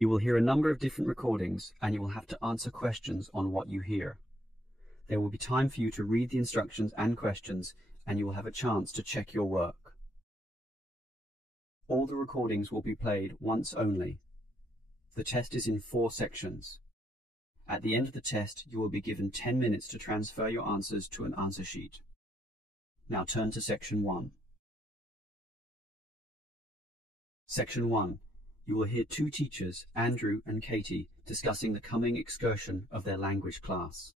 You will hear a number of different recordings and you will have to answer questions on what you hear. There will be time for you to read the instructions and questions, and you will have a chance to check your work. All the recordings will be played once only. The test is in 4 sections. At the end of the test, you will be given 10 minutes to transfer your answers to an answer sheet. Now turn to Section 1. Section 1. You will hear 2 teachers, Andrew and Katie, discussing the coming excursion of their language class.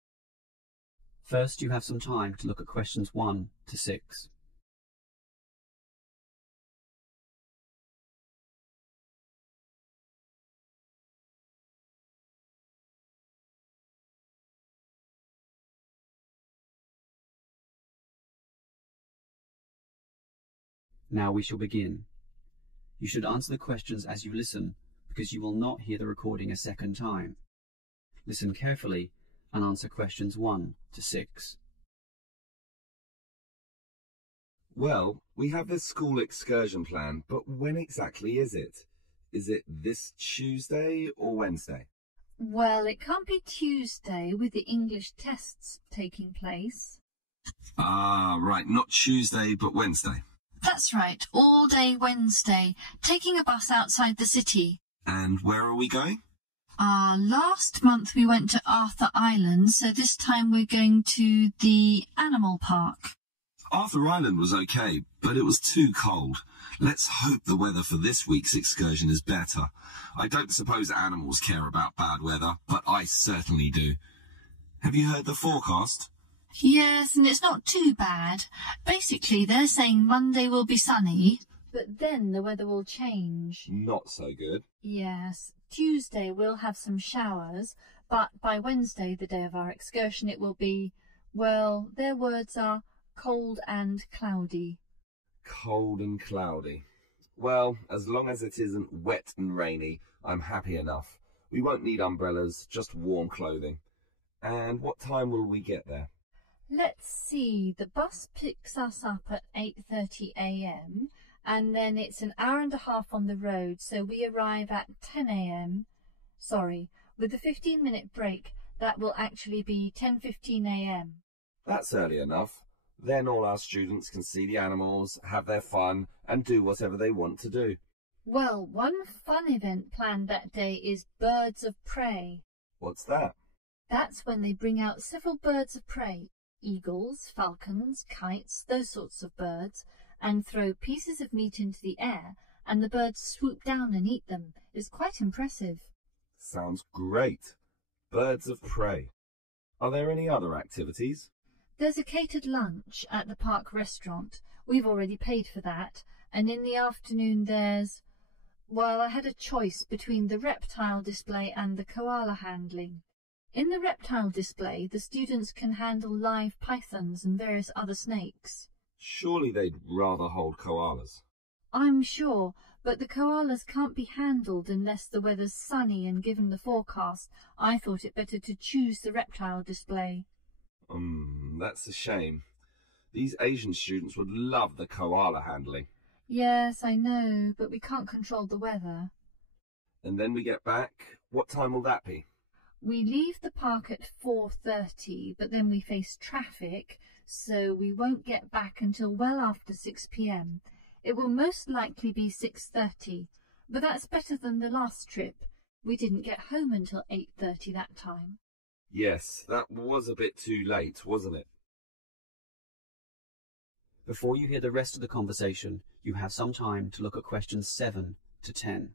First, you have some time to look at questions 1 to 6. Now we shall begin. You should answer the questions as you listen, because you will not hear the recording a second time. Listen carefully and answer questions 1 to 6. Well, we have this school excursion plan, but when exactly is it? Is it this Tuesday or Wednesday? Well, it can't be Tuesday with the English tests taking place. Ah, right, not Tuesday, but Wednesday. That's right, all day Wednesday, taking a bus outside the city. And where are we going? Last month we went to Arthur Island, so this time we're going to the animal park. Arthur Island was okay, but it was too cold. Let's hope the weather for this week's excursion is better. I don't suppose animals care about bad weather, but I certainly do. Have you heard the forecast? Yes, and it's not too bad. Basically, they're saying Monday will be sunny, but then the weather will change. Not so good. Yes, Tuesday we'll have some showers, but by Wednesday, the day of our excursion, it will be, well, their words are cold and cloudy. Cold and cloudy. Well, as long as it isn't wet and rainy, I'm happy enough. We won't need umbrellas, just warm clothing. And what time will we get there? Let's see, the bus picks us up at 8:30 a.m. and then it's an hour and a half on the road, so we arrive at 10 a.m. Sorry, with the 15-minute break, that will actually be 10:15 a.m. That's early enough. Then all our students can see the animals, have their fun, and do whatever they want to do. Well, one fun event planned that day is Birds of Prey. What's that? That's when they bring out several birds of prey, eagles, falcons, kites, those sorts of birds, and throw pieces of meat into the air, and the birds swoop down and eat them. It's quite impressive. Sounds great. Birds of prey. Are there any other activities? There's a catered lunch at the park restaurant. We've already paid for that. And in the afternoon there's... Well, I had a choice between the reptile display and the koala handling. In the reptile display, the students can handle live pythons and various other snakes. Surely they'd rather hold koalas. I'm sure, but the koalas can't be handled unless the weather's sunny, and given the forecast, I thought it better to choose the reptile display. That's a shame. These Asian students would love the koala handling. Yes, I know, but we can't control the weather. And then we get back. What time will that be? We leave the park at 4:30, but then we face traffic, so we won't get back until well after 6 p.m. It will most likely be 6:30, but that's better than the last trip. We didn't get home until 8:30 that time. Yes, that was a bit too late, wasn't it? Before you hear the rest of the conversation, you have some time to look at questions 7 to 10.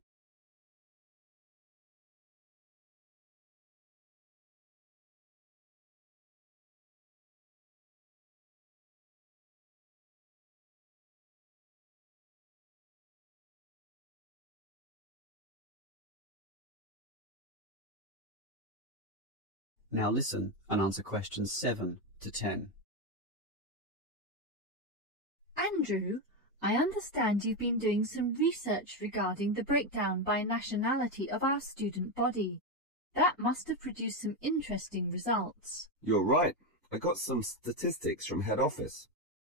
Now listen and answer questions 7 to 10. Andrew, I understand you've been doing some research regarding the breakdown by nationality of our student body. That must have produced some interesting results. You're right. I got some statistics from head office.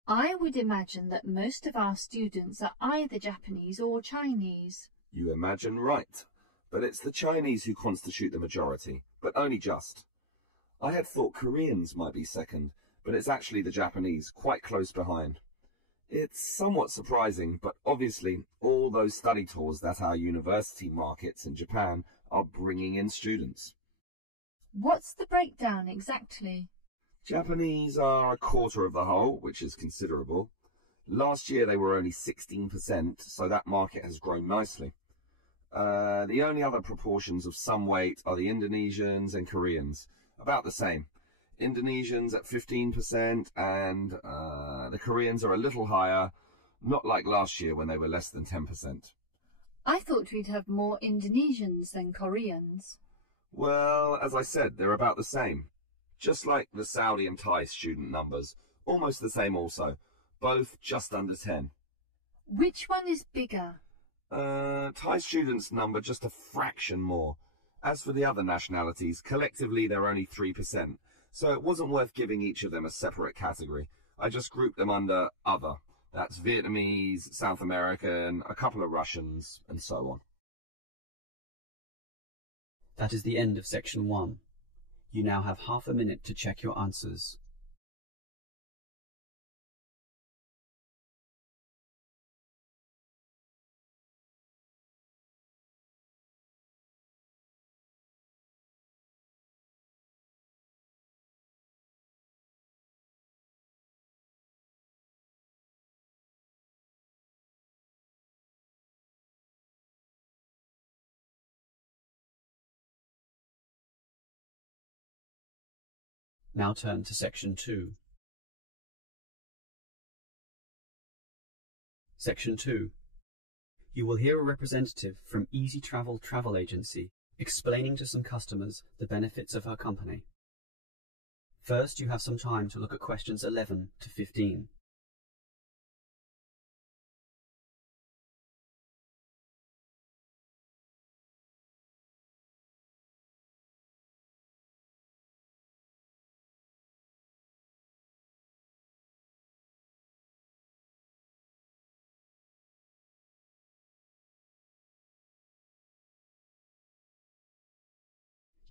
I would imagine that most of our students are either Japanese or Chinese. You imagine right. but it's the Chinese who constitute the majority, but only just. I had thought Koreans might be second, but it's actually the Japanese, quite close behind. It's somewhat surprising, but obviously all those study tours that our university markets in Japan are bringing in students. What's the breakdown exactly? Japanese are a quarter of the whole, which is considerable. Last year they were only 16%, so that market has grown nicely. The only other proportions of some weight are the Indonesians and Koreans, about the same. Indonesians at 15% and the Koreans are a little higher, not like last year when they were less than 10%. I thought we'd have more Indonesians than Koreans. Well, as I said, they're about the same. Just like the Saudi and Thai student numbers, almost the same also, both just under 10. Which one is bigger? Thai students number just a fraction more. As for the other nationalities, collectively they're only 3%, so it wasn't worth giving each of them a separate category. I just grouped them under other. That's Vietnamese, South American, a couple of Russians, and so on. That is the end of section 1. You now have half a minute to check your answers. Now turn to section 2. Section 2. You will hear a representative from Easy Travel Travel Agency explaining to some customers the benefits of her company. First, you have some time to look at questions 11 to 15.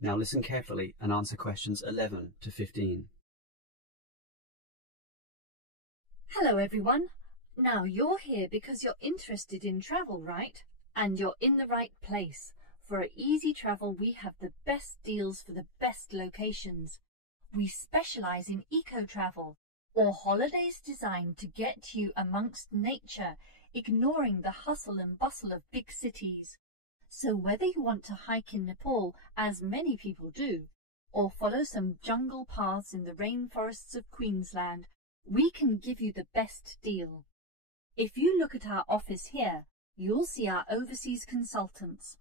Now listen carefully and answer questions 11 to 15. Hello everyone. Now you're here because you're interested in travel, right? And you're in the right place. For at Easy Travel we have the best deals for the best locations. We specialise in eco-travel, or holidays designed to get you amongst nature, ignoring the hustle and bustle of big cities. So whether you want to hike in Nepal, as many people do, or follow some jungle paths in the rainforests of Queensland, we can give you the best deal. If you look at our office here, you'll see our overseas consultants.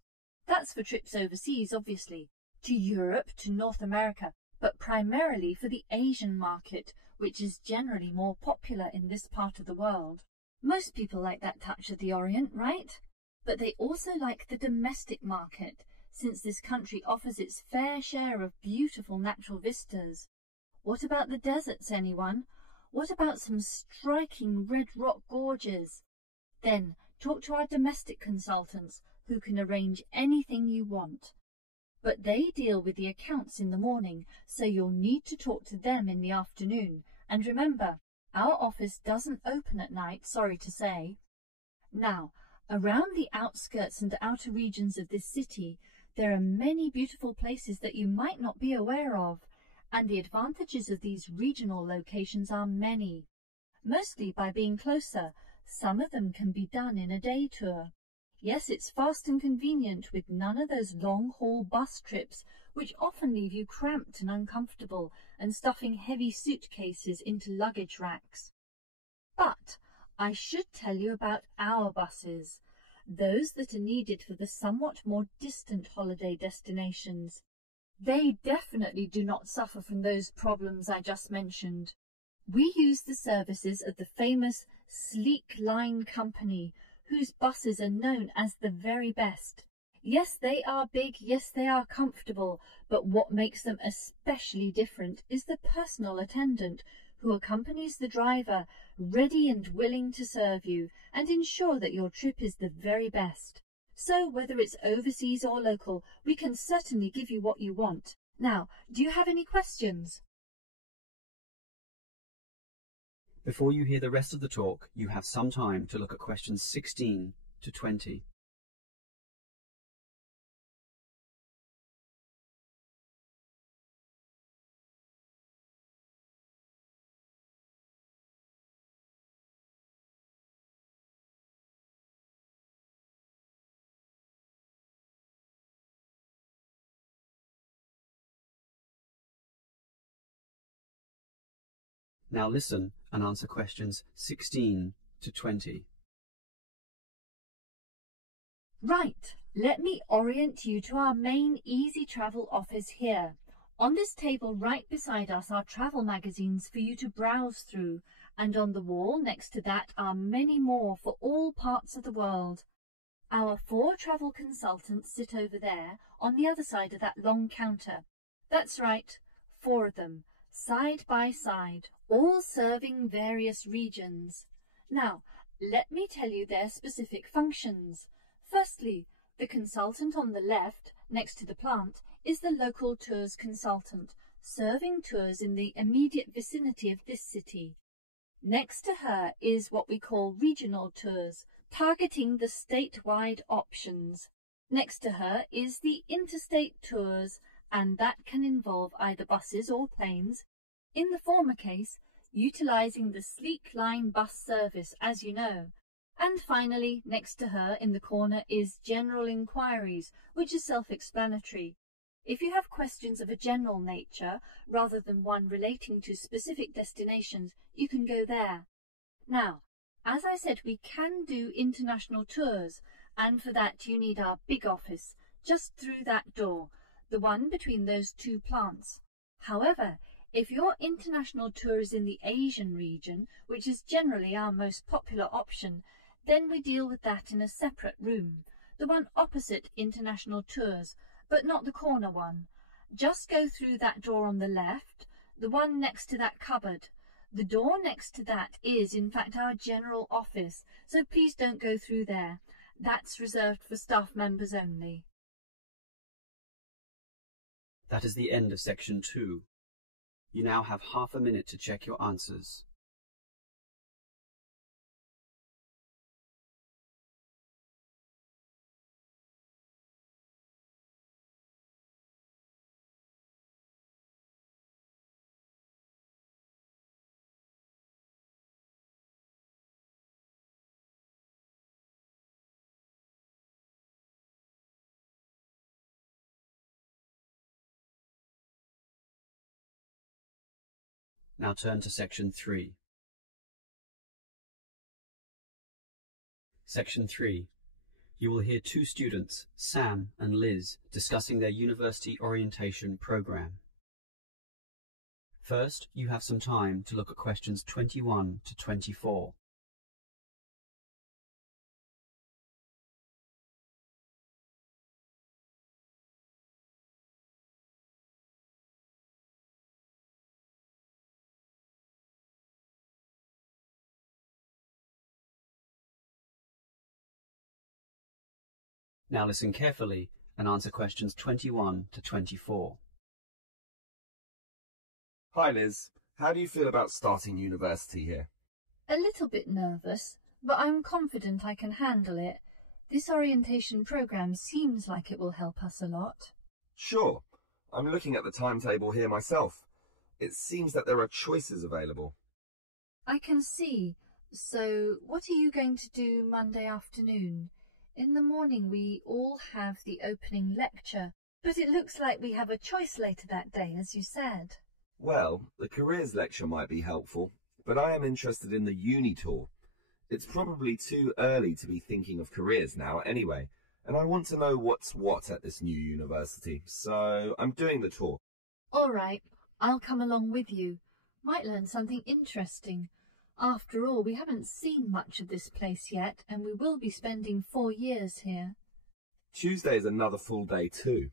That's for trips overseas, obviously, to Europe, to North America, but primarily for the Asian market, which is generally more popular in this part of the world. Most people like that touch of the Orient, right? But they also like the domestic market, since this country offers its fair share of beautiful natural vistas. What about the deserts, anyone? What about some striking red rock gorges? Then talk to our domestic consultants, who can arrange anything you want. But they deal with the accounts in the morning, so you'll need to talk to them in the afternoon. And remember, our office doesn't open at night, sorry to say. Now, around the outskirts and outer regions of this city, there are many beautiful places that you might not be aware of, and the advantages of these regional locations are many. Mostly by being closer, some of them can be done in a day tour. Yes, it's fast and convenient with none of those long-haul bus trips, which often leave you cramped and uncomfortable and stuffing heavy suitcases into luggage racks. But I should tell you about our buses, those that are needed for the somewhat more distant holiday destinations. They definitely do not suffer from those problems I just mentioned. We use the services of the famous Sleek Line Company, whose buses are known as the very best. Yes, they are big, yes, they are comfortable, but what makes them especially different is the personal attendant who accompanies the driver, ready and willing to serve you and ensure that your trip is the very best. So whether it's overseas or local, we can certainly give you what you want. Now, do you have any questions? Before you hear the rest of the talk, you have some time to look at questions 16 to 20. Now listen and answer questions 16 to 20. Right, let me orient you to our main Easy Travel office here. On this table right beside us are travel magazines for you to browse through, and on the wall next to that are many more for all parts of the world. Our 4 travel consultants sit over there on the other side of that long counter. That's right, 4 of them, side by side, all serving various regions. Now, let me tell you their specific functions. Firstly, the consultant on the left, next to the plant, is the local tours consultant, serving tours in the immediate vicinity of this city. Next to her is what we call regional tours, targeting the statewide options. Next to her is the interstate tours, and that can involve either buses or planes. In the former case, utilising the Sleek Line bus service, as you know. And finally, next to her in the corner is General Inquiries, which is self-explanatory. If you have questions of a general nature, rather than one relating to specific destinations, you can go there. Now, as I said, we can do international tours, and for that you need our big office, just through that door, the one between those 2 plants. However, if your international tour is in the Asian region, which is generally our most popular option, then we deal with that in a separate room, the one opposite international tours, but not the corner one. Just go through that door on the left, the one next to that cupboard. The door next to that is, in fact, our general office, so please don't go through there. That's reserved for staff members only. That is the end of section 2. You now have half a minute to check your answers. Now turn to section 3. Section 3. You will hear 2 students, Sam and Liz, discussing their university orientation program. First, you have some time to look at questions 21 to 24. Now listen carefully and answer questions 21 to 24. Hi Liz, how do you feel about starting university here? A little bit nervous, but I'm confident I can handle it. This orientation program seems like it will help us a lot. Sure. I'm looking at the timetable here myself. It seems that there are choices available. I can see. So, what are you going to do Monday afternoon? In the morning we all have the opening lecture, but it looks like we have a choice later that day, as you said. Well, the careers lecture might be helpful, but I am interested in the uni tour. It's probably too early to be thinking of careers now anyway, and I want to know what's what at this new university, so I'm doing the tour. All right, I'll come along with you. Might learn something interesting. After all, we haven't seen much of this place yet, and we will be spending 4 years here. Tuesday is another full day too.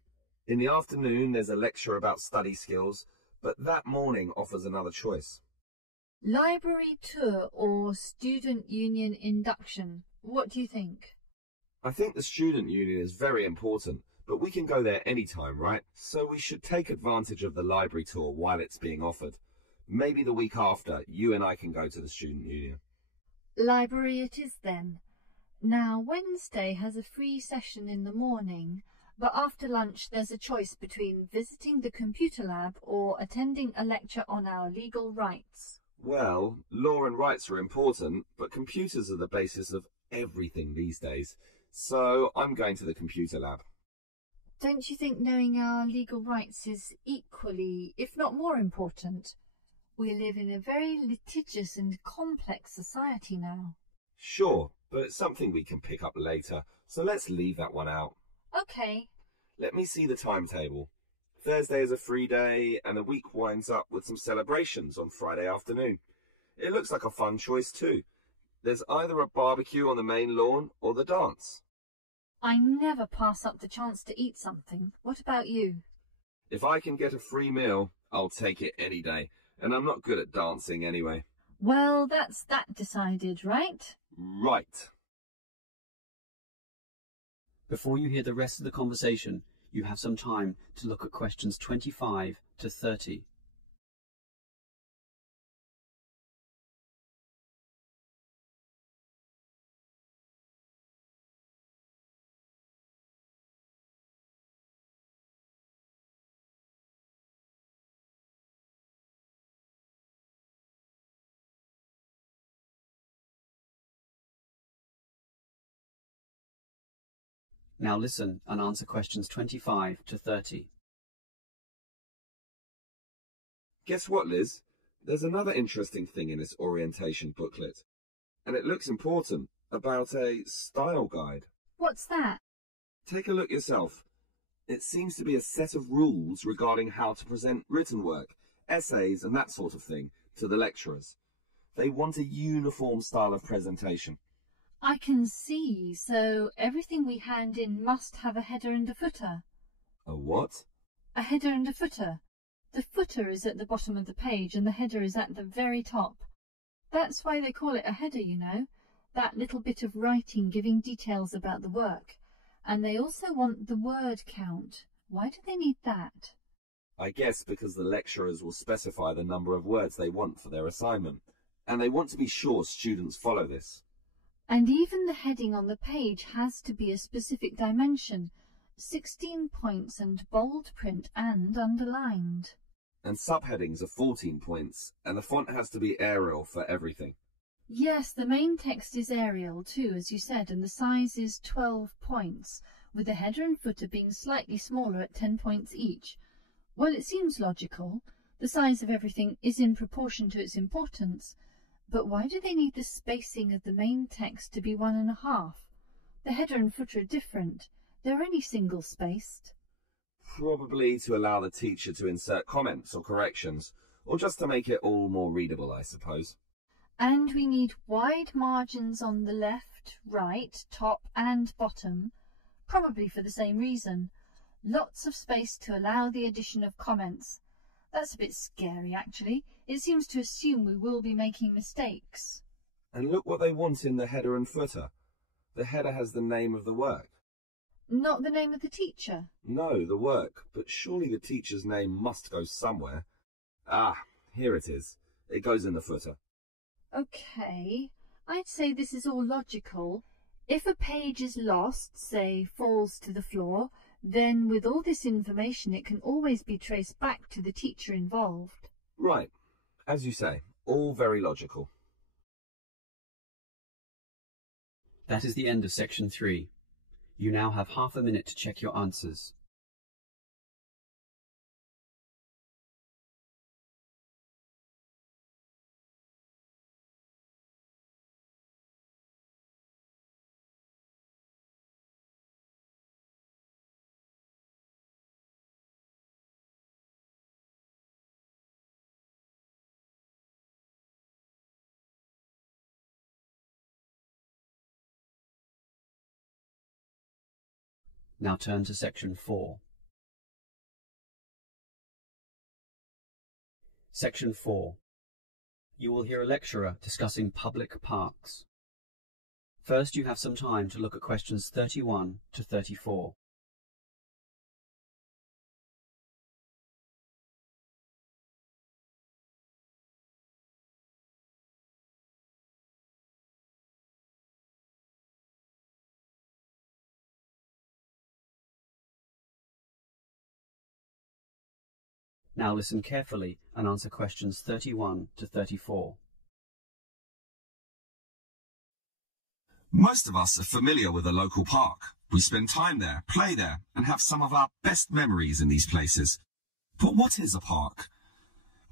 In the afternoon there's a lecture about study skills, but that morning offers another choice. Library tour or student union induction? What do you think? I think the student union is very important, but we can go there anytime, right? So we should take advantage of the library tour while it's being offered. Maybe the week after, you and I can go to the student union. Library it is then. Now, Wednesday has a free session in the morning, but after lunch there's a choice between visiting the computer lab or attending a lecture on our legal rights. Well, law and rights are important, but computers are the basis of everything these days. So I'm going to the computer lab. Don't you think knowing our legal rights is equally, if not more important? We live in a very litigious and complex society now. Sure, but it's something we can pick up later, so let's leave that one out. Okay. Let me see the timetable. Thursday is a free day, and the week winds up with some celebrations on Friday afternoon. It looks like a fun choice too. There's either a barbecue on the main lawn or the dance. I never pass up the chance to eat something. What about you? If I can get a free meal, I'll take it any day, and I'm not good at dancing anyway. Well, that's that decided, right? Right. Before you hear the rest of the conversation, you have some time to look at questions 25 to 30. Now listen and answer questions 25 to 30. Guess what, Liz? There's another interesting thing in this orientation booklet, and it looks important, about a style guide. What's that? Take a look yourself. It seems to be a set of rules regarding how to present written work, essays and that sort of thing to the lecturers. They want a uniform style of presentation. I can see, so everything we hand in must have a header and a footer. A what? A header and a footer. The footer is at the bottom of the page and the header is at the very top. That's why they call it a header, you know, that little bit of writing giving details about the work. And they also want the word count. Why do they need that? I guess because the lecturers will specify the number of words they want for their assignment, and they want to be sure students follow this. And even the heading on the page has to be a specific dimension, 16 points and bold print and underlined. And subheadings are 14 points, and the font has to be Arial for everything. Yes, the main text is Arial too, as you said, and the size is 12 points, with the header and footer being slightly smaller at 10 points each. Well, it seems logical. The size of everything is in proportion to its importance. But why do they need the spacing of the main text to be 1.5? The header and footer are different. They're only single-spaced. Probably to allow the teacher to insert comments or corrections, or just to make it all more readable, I suppose. And we need wide margins on the left, right, top and bottom, probably for the same reason. Lots of space to allow the addition of comments. That's a bit scary, actually. It seems to assume we will be making mistakes. And look what they want in the header and footer. The header has the name of the work. Not the name of the teacher? No, the work, but surely the teacher's name must go somewhere. Ah, here it is. It goes in the footer. Okay, I'd say this is all logical. If a page is lost, say falls to the floor, then with all this information it can always be traced back to the teacher involved. Right. As you say, all very logical. That is the end of section 3. You now have half a minute to check your answers. Now turn to section 4. Section 4. You will hear a lecturer discussing public parks. First, you have some time to look at questions 31 to 34. Now listen carefully and answer questions 31 to 34. Most of us are familiar with a local park. We spend time there, play there, and have some of our best memories in these places. But what is a park?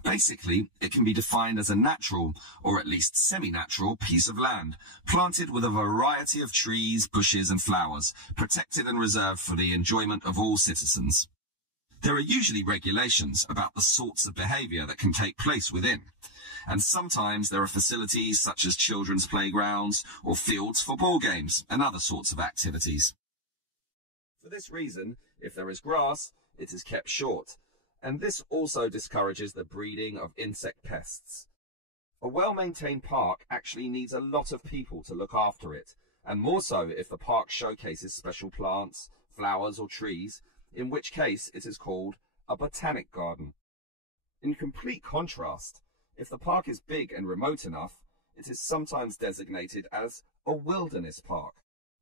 Basically, it can be defined as a natural, or at least semi-natural, piece of land, planted with a variety of trees, bushes and flowers, protected and reserved for the enjoyment of all citizens. There are usually regulations about the sorts of behaviour that can take place within, and sometimes there are facilities such as children's playgrounds or fields for ball games and other sorts of activities. For this reason, if there is grass, it is kept short, and this also discourages the breeding of insect pests. A well-maintained park actually needs a lot of people to look after it, and more so if the park showcases special plants, flowers or trees, in which case it is called a botanic garden. In complete contrast, if the park is big and remote enough, it is sometimes designated as a wilderness park,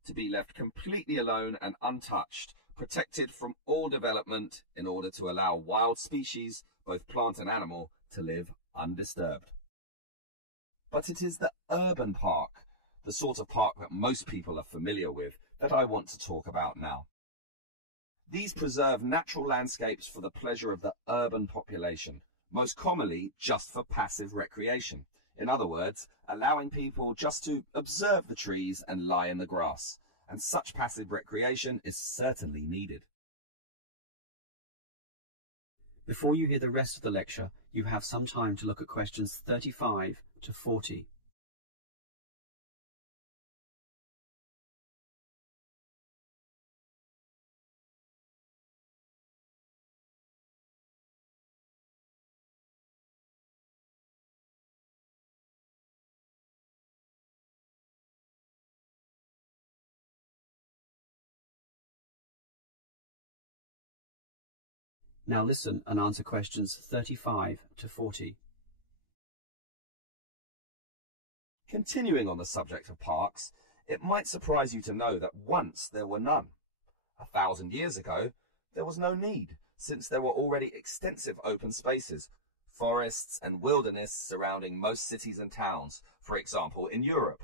to be left completely alone and untouched, protected from all development in order to allow wild species, both plant and animal, to live undisturbed. But it is the urban park, the sort of park that most people are familiar with, that I want to talk about now. These preserve natural landscapes for the pleasure of the urban population, most commonly just for passive recreation. In other words, allowing people just to observe the trees and lie in the grass. And such passive recreation is certainly needed. Before you hear the rest of the lecture, you have some time to look at questions 35 to 40. Now listen and answer questions 35 to 40. Continuing on the subject of parks, it might surprise you to know that once there were none. 1,000 years ago, there was no need, since there were already extensive open spaces, forests and wilderness surrounding most cities and towns, for example in Europe.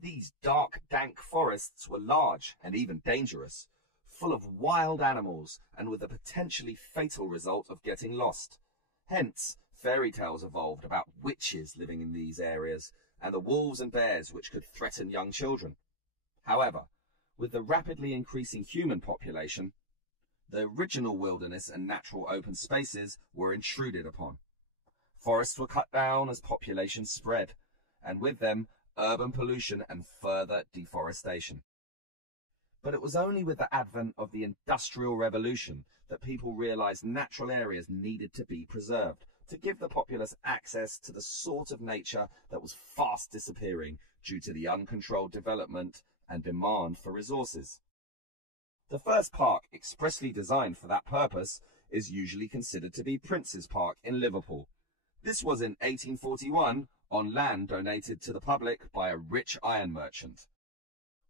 These dark, dank forests were large and even dangerous, full of wild animals and with the potentially fatal result of getting lost. Hence, fairy tales evolved about witches living in these areas and the wolves and bears which could threaten young children. However, with the rapidly increasing human population, the original wilderness and natural open spaces were intruded upon. Forests were cut down as population spread, and with them, urban pollution and further deforestation. But it was only with the advent of the Industrial Revolution that people realized natural areas needed to be preserved to give the populace access to the sort of nature that was fast disappearing due to the uncontrolled development and demand for resources. The first park expressly designed for that purpose is usually considered to be Prince's Park in Liverpool. This was in 1841 on land donated to the public by a rich iron merchant.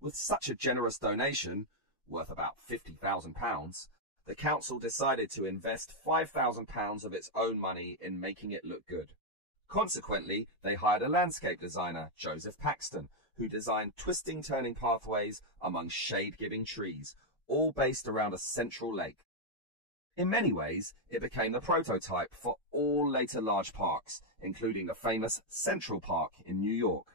With such a generous donation, worth about £50,000, the council decided to invest £5,000 of its own money in making it look good. Consequently, they hired a landscape designer, Joseph Paxton, who designed twisting turning pathways among shade-giving trees, all based around a central lake. In many ways, it became the prototype for all later large parks, including the famous Central Park in New York.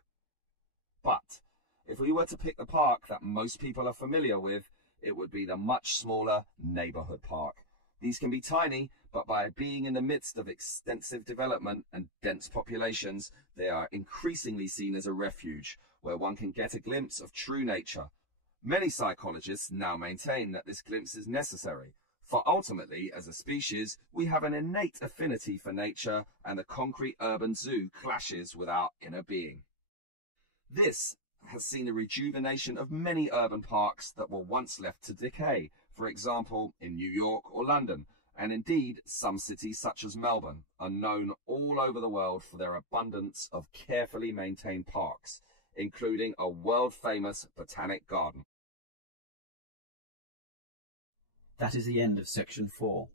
But if we were to pick the park that most people are familiar with, it would be the much smaller neighborhood park. These can be tiny, but by being in the midst of extensive development and dense populations, they are increasingly seen as a refuge, where one can get a glimpse of true nature. Many psychologists now maintain that this glimpse is necessary, for ultimately, as a species, we have an innate affinity for nature, and the concrete urban zoo clashes with our inner being. This, has seen the rejuvenation of many urban parks that were once left to decay, for example, in New York or London, and indeed some cities such as Melbourne are known all over the world for their abundance of carefully maintained parks, including a world-famous botanic garden. That is the end of section 4.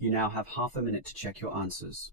You now have half a minute to check your answers.